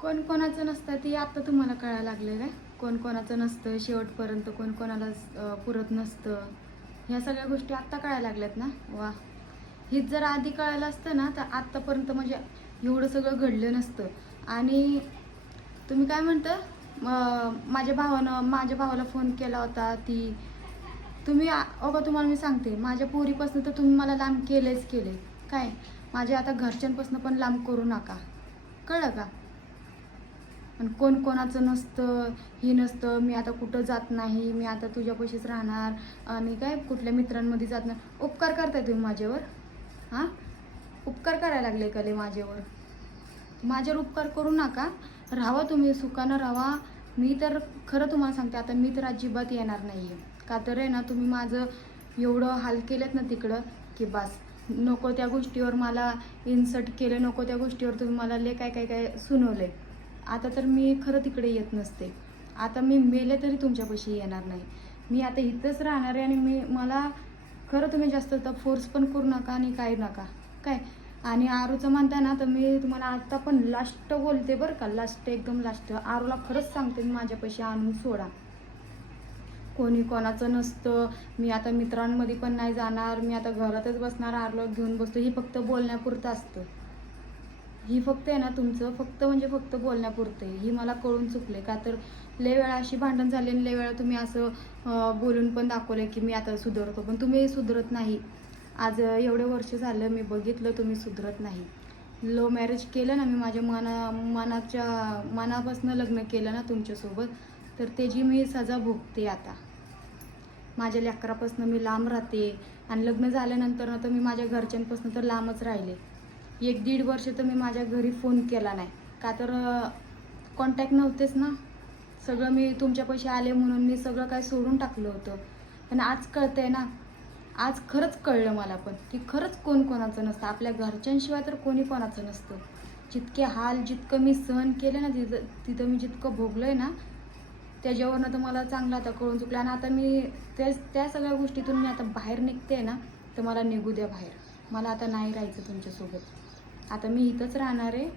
कोण कोणाचं नसतं ते आता तुम्हाला कळायला लागले काय? कोण कोणाचं नसतं शेवटपर्यंत कोण कोणाला पुरत नसतं. ह्या सगळ्या गोष्टी आत्ता कळायला लागल्यात ना? वा. हीच जर आधी कळायला असतं ना तर आत्तापर्यंत म्हणजे एवढं सगळं घडलं नसतं. आणि तुम्ही काय म्हणता? माझ्या भावानं माझ्या भावाला फोन केला होता ती तुम्ही अगं तुम्हाला मी सांगते माझ्या पोरीपासून तर तुम्ही मला लांब केलेच केले काय? माझ्या आता घरच्यांपासून पण लांब करू नका. कळलं का? आणि कोण कोणाचं नसतं हे नसतं मी आता कुठं जात नाही मी आता तुझ्यापाशीच राहणार आणि काय कुठल्या मित्रांमध्ये जात नाही. उपकार करताय तुम्ही माझ्यावर? हां? उपकार करायला लागले का माझ्यावर? माझ्यावर उपकार करू नका. राहावा तुम्ही सुखानं राहा. मी तर खरं तुम्हाला सांगते आता मी तर अजिबात येणार नाही आहे का तर आहे ना तुम्ही माझं एवढं हाल केलेत ना तिकडं की बस. नको त्या गोष्टीवर मला इन्सर्ट केले नको त्या गोष्टीवर तुम्ही मला ले काय काय काय सुनवले आता तर मी खरं तिकडे येत नसते. आता मी मेले तरी तुमच्यापाशी येणार नाही. मी आता इथंच राहणार आहे आणि मी मला खरं तुम्ही जास्त तर फोर्स पण करू नका आणि काय नका. काय? आणि आरूचं म्हणताय ना तर मी तुम्हाला आत्ता पण लास्ट बोलते बरं का. लास्ट एकदम लास्ट आरूला खरंच सांगते मी माझ्यापाशी आणून सोडा. कोणी कोणाचं नसतं. मी आता मित्रांमध्ये पण नाही जाणार. मी आता घरातच बसणार आरलो घेऊन बसतो. ही फक्त बोलण्यापुरतं असतं. ही फक्त आहे ना तुमचं फक्त म्हणजे फक्त बोलण्यापुरतं आहे. ही मला कळून चुकले का तर लय वेळा अशी भांडण झाली आणि लय वेळा तुम्ही असं बोलून पण दाखवलं की मी आता सुधारतो. पण तुम्ही सुधरत नाही. आज एवढे वर्ष झालं मी बघितलं तुम्ही सुधरत नाही. लो मॅरेज केलं ना मी माझ्या मना मनाच्या मनापासून लग्न केलं ना तुमच्यासोबत तर त्याची मी सजा भोगते आता. माझ्या लेकरापासून मी लांब राहते. आणि लग्न झाल्यानंतर ना तर मी माझ्या घरच्यांपासून तर लांबच राहिले. एक दीड वर्ष तर मी माझ्या घरी फोन केला नाही. का तर कॉन्टॅक्ट नव्हतेच ना. सगळं मी तुमच्यापाशी आले म्हणून मी सगळं काय सोडून टाकलं होतं. पण आज कळतंय ना आज खरंच कळलं मला पण की खरंच कोण कोणाचं नसतं. आपल्या घरच्यांशिवाय तर कोणी कोणाचं नसतं. जितके हाल जितकं मी सहन केलं ना तिथं तिथं मी जितकं भोगलं आहे ना त्याच्यावरनं तर मला चांगलं आता कळून चुकलं. आणि आता मी त्या त्या सगळ्या गोष्टीतून मी आता बाहेर निघते ना तर मला निघू द्या बाहेर. मला आता नाही राहायचं तुमच्यासोबत. आता मी इथंच राहणार आहे.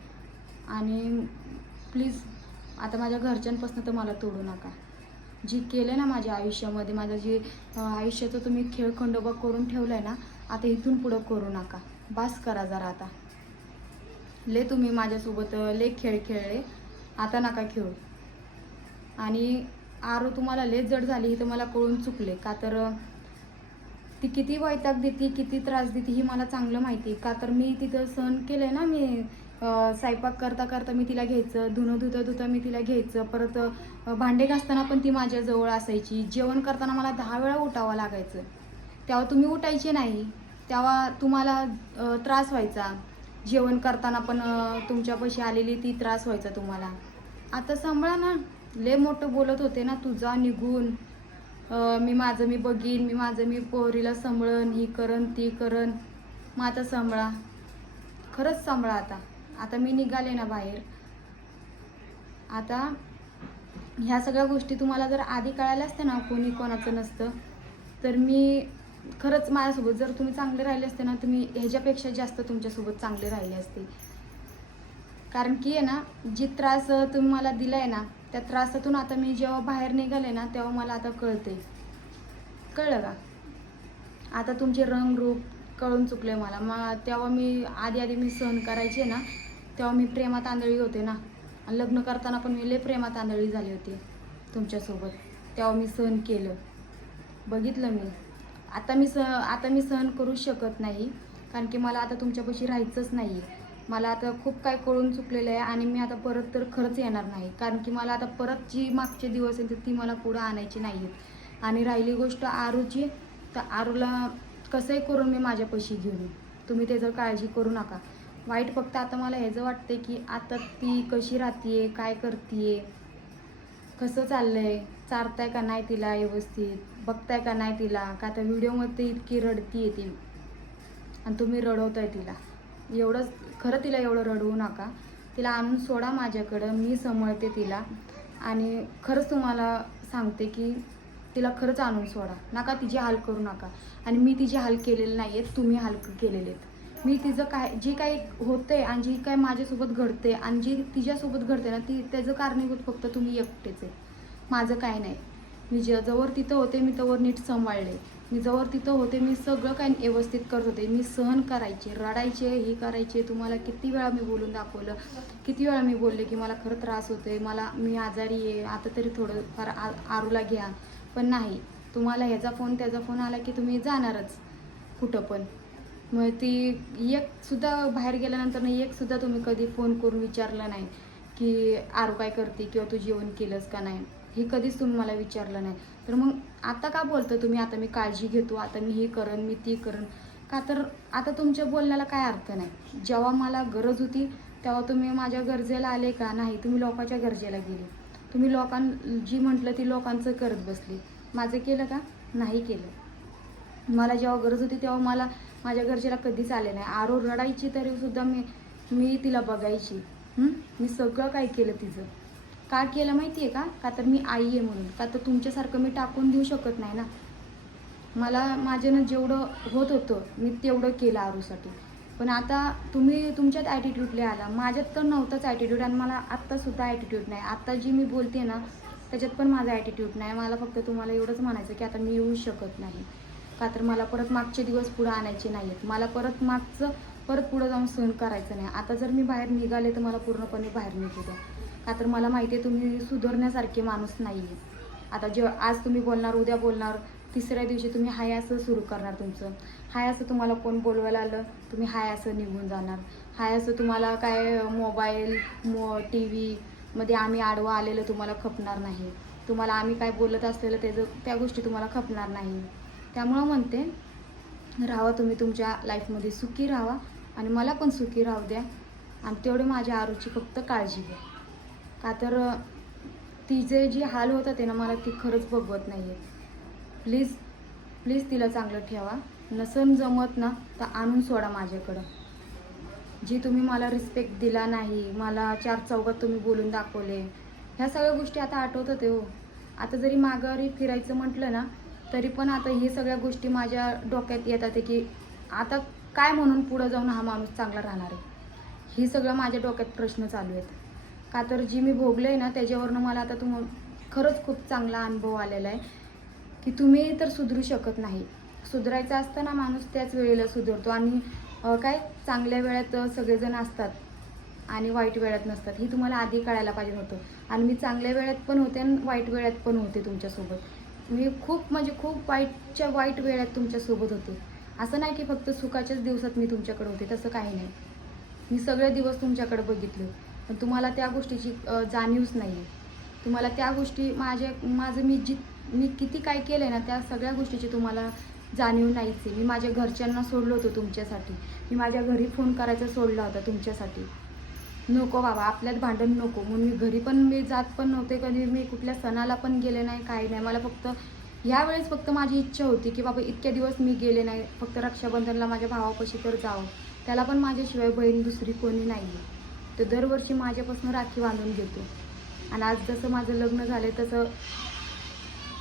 आणि प्लीज आता माझ्या घरच्यांपासून तर मला तोडू नका. जी केलं ना माझ्या आयुष्यामध्ये माझं जे आयुष्याचं तुम्ही खेळ खंडोबा करून ठेवलं आहे ना आता इथून पुढं करू नका. बास करा जरा आता. ले तुम्ही माझ्यासोबत ले खेळ खेळले. आता नका खेळू. आणि आरो तुम्हाला लेच जड झाली ही तर मला कळून चुकले. का तर ती किती वैताग देते किती त्रास देते ही मला चांगलं माहिती का तर मी तिथं सहन केलंय ना मी स्वयंपाक करता करता मी तिला घ्यायचं धुणं धुता धुता मी तिला घ्यायचं परत भांडे घासताना पण ती माझ्याजवळ असायची. जेवण करताना मला दहा वेळा उठावं लागायचं. तेव्हा तुम्ही उठायचे नाही तेव्हा तुम्हाला त्रास व्हायचा. जेवण करताना पण तुमच्यापाशी आलेली ती त्रास व्हायचा तुम्हाला. आता सांभाळा ना. लय मोठं बोलत होते ना तुझा निघून. मी माझं मी बघीन मी माझं मी पोरीला सांभाळन ही करन ती करन मग आता सांभाळा. खरंच सांभाळा आता. आता मी निघाले ना बाहेर. आता ह्या सगळ्या गोष्टी तुम्हाला जर आधी कळायला असते ना कोणी कोणाचं नसतं तर मी खरंच माझ्यासोबत जर तुम्ही चांगले राहिले असते ना तर मी ह्याच्यापेक्षा जास्त तुमच्यासोबत चांगले राहिले असते. कारण की आहे ना जी त्रास तुम्ही मला दिला आहे ना त्या त्रासातून आता मी जेव्हा बाहेर निघाले ना तेव्हा मला आता कळते कळलं का? आता तुमचे रंग रूप कळून चुकले मला. मग तेव्हा मी आधी आधी मी सहन करायचे ना तेव्हा मी प्रेमात आंधळी होते ना. आणि लग्न करताना पण मी लय प्रेमात आंधळी झाली होती तुमच्यासोबत. तेव्हा मी सहन केलं. बघितलं मी. आता मी स आता मी सहन करू शकत नाही. कारण की मला आता तुमच्यापाशी राहायचंच नाही आहे मला आता खूप काय कळून चुकलेलं आहे आणि मी आता परत तर खरंच येणार नाही. कारण की मला आता परत जी मागचे दिवस आहेत ती मला पुढं आणायची नाही आहेत आणि राहिली गोष्ट आरूची तर आरूला कसंही करून मी माझ्यापाशी घेऊन येईन. तुम्ही त्याचं काळजी करू नका. वाईट फक्त आता मला ह्याचं वाटते की आता ती कशी राहतीये काय करतीये कसं चाललंय चारताय का नाही तिला व्यवस्थित बघताय का नाही तिला का आता व्हिडिओमध्ये इतकी रडतीये ती. आणि तुम्ही रडवताय तिला. एवढंच खरं तिला एवढं रडवू नका. तिला आणून सोडा माझ्याकडं मी सांभाळते तिला. आणि खरंच तुम्हाला सांगते की तिला खरंच आणून सोडा. नका तिचे हाल करू नका. आणि मी तिचे हाल केलेले नाही आहेत तुम्ही हाल केलेले आहेत मी तिचं काय जी काही होतंय आणि जी काय माझ्यासोबत घडते आणि जी तिच्यासोबत घडते ना ती त्याचं कारणीभूत फक्त तुम्ही एकटेच आहे. माझं काय नाही. मी ज जवळ तिथं होते मी तवर नीट सांभाळले. मी जवळ तिथं होते मी सगळं काही व्यवस्थित करत होते. मी सहन करायचे रडायचे हे करायचे. तुम्हाला किती वेळा मी बोलून दाखवलं? किती वेळा मी बोलले की मला खरं त्रास होतोय मला मी आजारी आहे आता तरी थोडं फार आ आरूला घ्या. पण नाही तुम्हाला ह्याचा फोन त्याचा फोन आला की तुम्ही जाणारच कुठं पण. मग ती एकसुद्धा बाहेर गेल्यानंतर ना एकसुद्धा तुम्ही कधी फोन करून विचारलं नाही की आरू काय करते किंवा तू जेवण केलंस का नाही. हे कधीच तुम्ही मला विचारलं नाही. तर मग आता का बोलतं तुम्ही? आता मी काळजी घेतो आता मी हे करन मी ती करन का तर आता तुमच्या बोलण्याला काय अर्थ नाही? जेव्हा मला गरज होती तेव्हा तुम्ही माझ्या गरजेला आले का? नाही तुम्ही लोकांच्या गरजेला गेले. तुम्ही लोकां जी म्हटलं ती लोकांचं करत बसली. माझं केलं का? नाही केलं. मला जेव्हा गरज होती तेव्हा मला माझ्या गरजेला कधीच आले नाही. आरो रडायची तरी सुद्धा मी मी तिला बघायची. मी सगळं काय केलं तिचं? का केलं माहिती आहे का? का तर मी आई आहे म्हणून. का तर तुमच्यासारखं मी टाकून देऊ शकत नाही ना? मला माझ्यानं जेवढं होत होतं मी तेवढं केलं आरूसाठी. पण आता तुम्ही तुमच्यात ॲटिट्यूडले आला. माझ्यात तर नव्हताच ॲटिट्यूड आणि मला आत्तासुद्धा ॲटिट्यूड नाही. आत्ता जी मी बोलते ना त्याच्यात पण माझा ॲटिट्यूड नाही. मला फक्त तुम्हाला एवढंच म्हणायचं की आता मी येऊ शकत नाही. का तर मला परत मागचे दिवस पुढे आणायचे नाही आहेत मला परत मागचं परत पुढं जाऊन सहन करायचं नाही. आता जर मी बाहेर निघाले तर मला पूर्णपणे बाहेर निघू द्या. का तर मला माहिती आहे तुम्ही सुधारण्यासारखे माणूस नाही आहे आता जे आज तुम्ही बोलणार उद्या बोलणार तिसऱ्या दिवशी तुम्ही हाय असं सुरू करणार तुमचं. हाय असं तुम्हाला कोण बोलवायला आलं? तुम्ही हाय असं निघून जाणार. हाय असं तुम्हाला काय मोबाईल मो टी व्हीमध्ये आम्ही आडवं आलेलं तुम्हाला खपणार नाही. तुम्हाला आम्ही काय बोलत असलेलं त्याचं त्या गोष्टी तुम्हाला खपणार नाही. त्यामुळं म्हणते राहावा तुम्ही तुमच्या लाईफमध्ये सुखी राहावा आणि मला पण सुखी राहू द्या. आणि तेवढे माझ्या आरूची फक्त काळजी घ्या. का तर तिचे जे हाल होतात आहे ना मला ती खरंच बघवत नाही आहे प्लीज प्लीज तिला चांगलं ठेवा. नसन जमत ना तर आणून सोडा माझ्याकडं. जी तुम्ही मला रिस्पेक्ट दिला नाही मला चार चौघात तुम्ही बोलून दाखवले ह्या सगळ्या गोष्टी आता आठवत होते हो. आता जरी माघारी फिरायचं म्हटलं ना तरी पण आता हे सगळ्या गोष्टी माझ्या डोक्यात येतात आहे की आता काय म्हणून पुढं जाऊन हा माणूस चांगला राहणार आहे? ही सगळं माझ्या डोक्यात प्रश्न चालू आहेत. का तर जी मी भोगलं आहे ना त्याच्यावरनं मला आता तुम खरंच खूप चांगला अनुभव आलेला आहे की तुम्ही तर सुधरू शकत नाही. सुधरायचं असताना माणूस त्याच वेळेला सुधरतो आणि काय चांगल्या वेळात सगळेजण असतात आणि वाईट वेळात नसतात. हे तुम्हाला आधी कळायला पाहिजे होतं. आणि मी चांगल्या वेळात पण होते आणि वाईट वेळात पण होते तुमच्यासोबत. मी खूप म्हणजे खूप वाईटच्या वाईट वेळात तुमच्यासोबत होते. असं नाही की फक्त सुखाच्याच दिवसात मी तुमच्याकडे होते तसं काही नाही. मी सगळे दिवस तुमच्याकडे बघितले. पण तुम्हाला त्या गोष्टीची जाणीवच नाही आहे तुम्हाला त्या गोष्टी माझ्या माझं मी जित मी किती काय केलं आहे ना त्या सगळ्या गोष्टीची तुम्हाला जाणीव नाहीच आहे. मी माझ्या घरच्यांना सोडलं होतं तुमच्यासाठी. मी माझ्या घरी फोन करायचा सोडला होता तुमच्यासाठी. नको बाबा आपल्यात भांडण नको. म्हणून मी घरी पण मी जात पण नव्हते कधी. मी कुठल्या सणाला पण गेले नाही काही नाही. मला फक्त यावेळेस फक्त माझी इच्छा होती की बाबा इतक्या दिवस मी गेले नाही. फक्त रक्षाबंधनला माझ्या भावापाशी तर जावं. त्याला पण माझ्याशिवाय बहीण दुसरी कोणी नाही आहे तो दरवर्षी माझ्यापासून राखी बांधून घेतो. आणि आज जसं माझं लग्न झालं तसं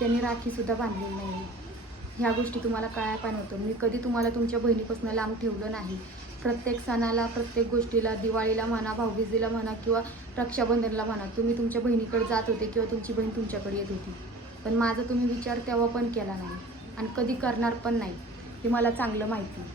त्यांनी राखीसुद्धा बांधलेली नाही. ह्या गोष्टी तुम्हाला काय पण होतं मी कधी तुम्हाला तुमच्या बहिणीपासून लांब ठेवलं नाही. प्रत्येक सणाला प्रत्येक गोष्टीला दिवाळीला म्हणा भाऊबीजीला म्हणा किंवा रक्षाबंधनला म्हणा तुम्ही तुमच्या बहिणीकडे जात होते किंवा तुमची बहीण तुमच्याकडे येत होती. पण माझा तुम्ही विचार तेव्हा पण केला नाही. आणि कधी करणार पण नाही हे मला चांगलं माहिती आहे.